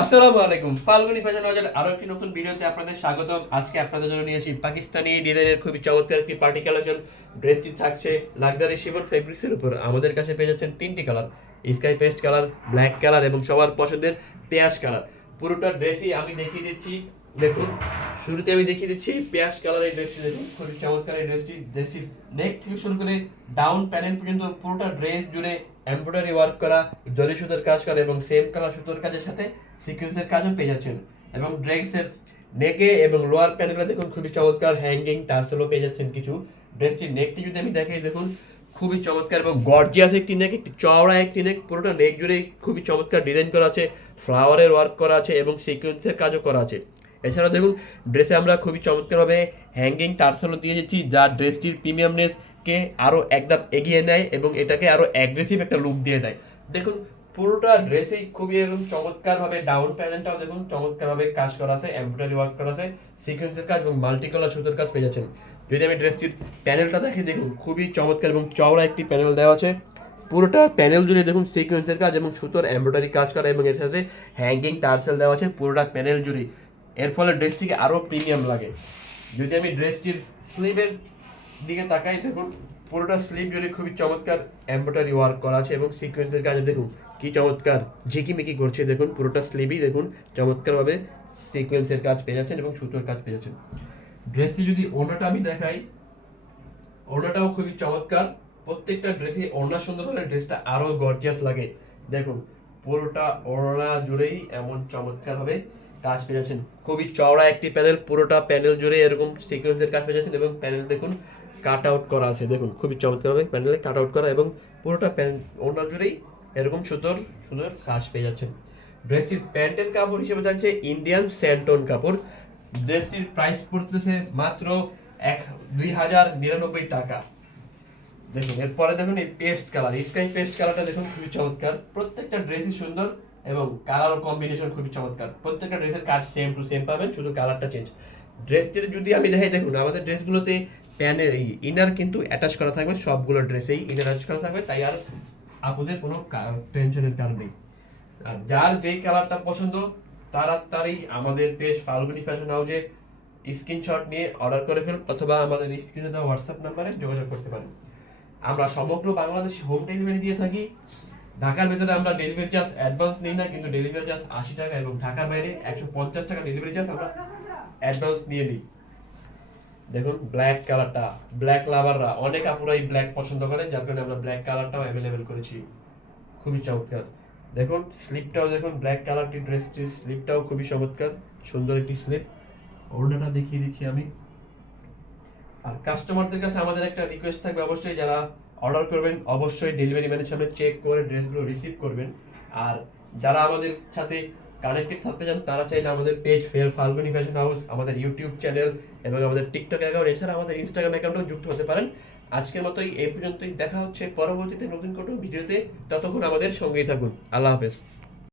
আসসালামু আলাইকুম, ফাল্গুনী ফ্যাশন হাউজের আরো একটি নতুন ভিডিওতে আপনাদের স্বাগতম। আজকে আপনাদের জন্য নিয়ে আসি পাকিস্তানি ডিজাইনের খুবই চমৎকার একটি পার্টি কালেকশন। ড্রেসটি থাকছে লাক্সারি শিফন ফেব্রিক্সের উপর। আমাদের কাছে পেয়ে যাচ্ছেন তিনটি colour, sky paste colour, black colour এবং সবার পছন্দের পেঁয়াজ কালার। পুরোটা ড্রেসই আমি দেখিয়ে দিচ্ছি। দেখুন, শুরুতে আমি দেখিয়ে দিচ্ছি পেঁয়াজ কালার। এই ড্রেসটি দেখুন, খুবই চমৎকার এই ড্রেসটির নেক থেকে শুরু করে ডাউন প্যানেল পর্যন্ত পুরোটা ড্রেস জুড়ে এমব্রয়ডারি ওয়ার্ক করা, জরি সুতোর কাজ করা এবং সেম কালার সুতোর কাজের সাথে সিকোয়েন্সের কাজও পেয়ে যাচ্ছেন। এবং ড্রেসের নেকে এবং লোয়ার প্যানেলটা দেখুন খুবই চমৎকার হ্যাঙ্গিং টার্সেলও পেয়ে যাচ্ছেন কিছু। ড্রেসটির নেকটি যদি আমি দেখাই, দেখুন খুবই চমৎকার এবং গর্জিয়াস একটি নেক, একটি চওড়া একটি নেক। পুরোটা নেক জুড়ে খুবই চমৎকার ডিজাইন করা আছে, ফ্লাওয়ারের ওয়ার্ক করা আছে এবং সিকোয়েন্সের কাজও করা আছে। এছাড়াও দেখুন ড্রেসে আমরা খুবই চমৎকারভাবে হ্যাঙ্গিং টার্সেলও দিয়ে দিচ্ছি, যা ড্রেসটির প্রিমিয়ামনেসকে আরও একধাপ এগিয়ে নেয় এবং এটাকে আরও অ্যাগ্রেসিভ একটা লুক দিয়ে দেয়। দেখুন পুরোটা ড্রেসেই খুবই এরকম চমৎকারভাবে ডাউন প্যানেলটাও দেখুন চমৎকারভাবে কাজ করা আছে, এমব্রয়ডারি ওয়ার্ক করা আছে, সিকোয়েন্সের কাজ এবং মাল্টি কালার সুতোর কাজ পেয়ে যাচ্ছেন। যদি আমি ড্রেসটির প্যানেলটা দেখি, দেখুন খুবই চমৎকার এবং চওড়া একটি প্যানেল দেওয়া আছে। পুরোটা প্যানেল জুড়ে দেখুন সিকোয়েন্সের কাজ এবং সুতোর এমব্রয়ডারি কাজ করা এবং এর সাথে হ্যাঙ্গিং টার্সেল দেওয়া আছে পুরোটা প্যানেল জুড়ে। এর ফলে ড্রেসটিকে আরও প্রিমিয়াম লাগে। যদি আমি ড্রেসটির স্লিভের দিকে তাকাই, দেখুন পুরোটা স্লিভ জুড়ে খুবই চমৎকার এমব্রয়ডারি ওয়ার্ক করা আছে এবং সিকোয়েন্সের কাজে দেখুন কি চমৎকার ঝিকিমিকি করছে। দেখুন পুরোটা স্লিভই দেখুন চমৎকারভাবে সিকোয়েন্সের কাজ পেয়ে যাচ্ছেন এবং সুতোর কাজ পেয়ে যাচ্ছেন। ড্রেসটি যদি ওড়নাটা আমি দেখাই, ওড়নাটাও খুবই চমৎকার। প্রত্যেকটা ড্রেসে ওড়না সুন্দর হলে ড্রেসটা আরও গর্জিয়াস লাগে। দেখুন পুরোটা ওড়না জুড়েই এমন চমৎকারভাবে কাজ পেয়ে যাচ্ছেন। খুবই চওড়া একটি প্যানেল, পুরোটা প্যানেল জুড়ে এরকম সিকোয়েন্সের কাজ পেয়ে যাচ্ছেন এবং প্যানেল দেখুন কাট আউট করা আছে। দেখুন খুবই চমৎকারভাবে প্যানেলে কাট আউট করা এবং পুরোটা প্যানেল ওড়না জুড়েই এরকম সুন্দর সুন্দর কাজ পেয়ে যাচ্ছেন। ড্রেসটির প্যান্টের কাপড় হিসেবে থাকছে ইন্ডিয়ান স্যান্টন কাপড়। ড্রেসটির প্রাইস পড়তেছে মাত্র 2,099 টাকা। দেখুন এরপরে দেখুন এই পেস্ট কালার, স্কাই পেস্ট কালারটা দেখুন খুবই চমৎকার। প্রত্যেকটা ড্রেসই সুন্দর এবং কালার কম্বিনেশন খুবই চমৎকার। প্রত্যেকটা ড্রেসের কাজ সেম টু সেম পাবেন, শুধু কালারটা চেঞ্জ। ড্রেসটির যদি আমি দেখাই, দেখুন আমাদের ড্রেসগুলোতে প্যানের ইনার কিন্তু অ্যাটাচ করা থাকবে, সবগুলো ড্রেসেই ইনার অ্যাটাচ করা থাকবে, তাই আর আপনাদের কোনো টেনশনের কারণ নেই। আর যার যেই কালারটা পছন্দ তাড়াতাড়ি আমাদের পেজ ফাল্গুনী ফ্যাশন হাউসে স্ক্রিনশট নিয়ে অর্ডার করে ফেলুন অথবা আমাদের স্ক্রিনে দেওয়া হোয়াটসঅ্যাপ নাম্বারে যোগাযোগ করতে পারেন। আমরা সমগ্র বাংলাদেশে হোম ডেলিভারি দিয়ে থাকি। ঢাকার ভেতরে আমরা ডেলিভারি চার্জ অ্যাডভান্স নিই না, কিন্তু ডেলিভারি চার্জ 80 টাকা এবং ঢাকার বাইরে 150 টাকা ডেলিভারি চার্জ আমরা অ্যাডভান্স নিয়ে নিই। দেখুন ব্ল্যাক কালারটা, ব্ল্যাক লাভাররা অনেক আপুরাই ব্ল্যাক পছন্দ করে, যার কারণে আমরা ব্ল্যাক কালারটাও অ্যাভেলেবেল করেছি। খুবই চমৎকার। দেখুন স্লিপটাও দেখুন, ব্ল্যাক কালারটি ড্রেসটির স্লিপটাও খুবই চমৎকার, সুন্দর একটি স্লিপ। ওড়নাটা দেখিয়ে দিচ্ছি আমি। আর কাস্টমারদের কাছে আমাদের একটা রিকোয়েস্ট থাকবে, অবশ্যই যারা অর্ডার করবেন অবশ্যই ডেলিভারি ম্যানের সামনে চেক করে ড্রেসগুলো রিসিভ করবেন। আর যারা আমাদের সাথে কানেক্টেড থাকতে চান তারা চাইলে আমাদের পেজ ফাল্গুনী ফ্যাশন হাউস, আমাদের ইউটিউব চ্যানেল এবং আমাদের টিকটক অ্যাকাউন্ট, এছাড়া আমাদের ইনস্টাগ্রাম অ্যাকাউন্টেও যুক্ত হতে পারেন। আজকের মতোই এই পর্যন্তই, দেখা হচ্ছে পরবর্তীতে নতুন কোনো ভিডিওতে। ততক্ষণ আমাদের সঙ্গেই থাকুন। আল্লাহ হাফেজ।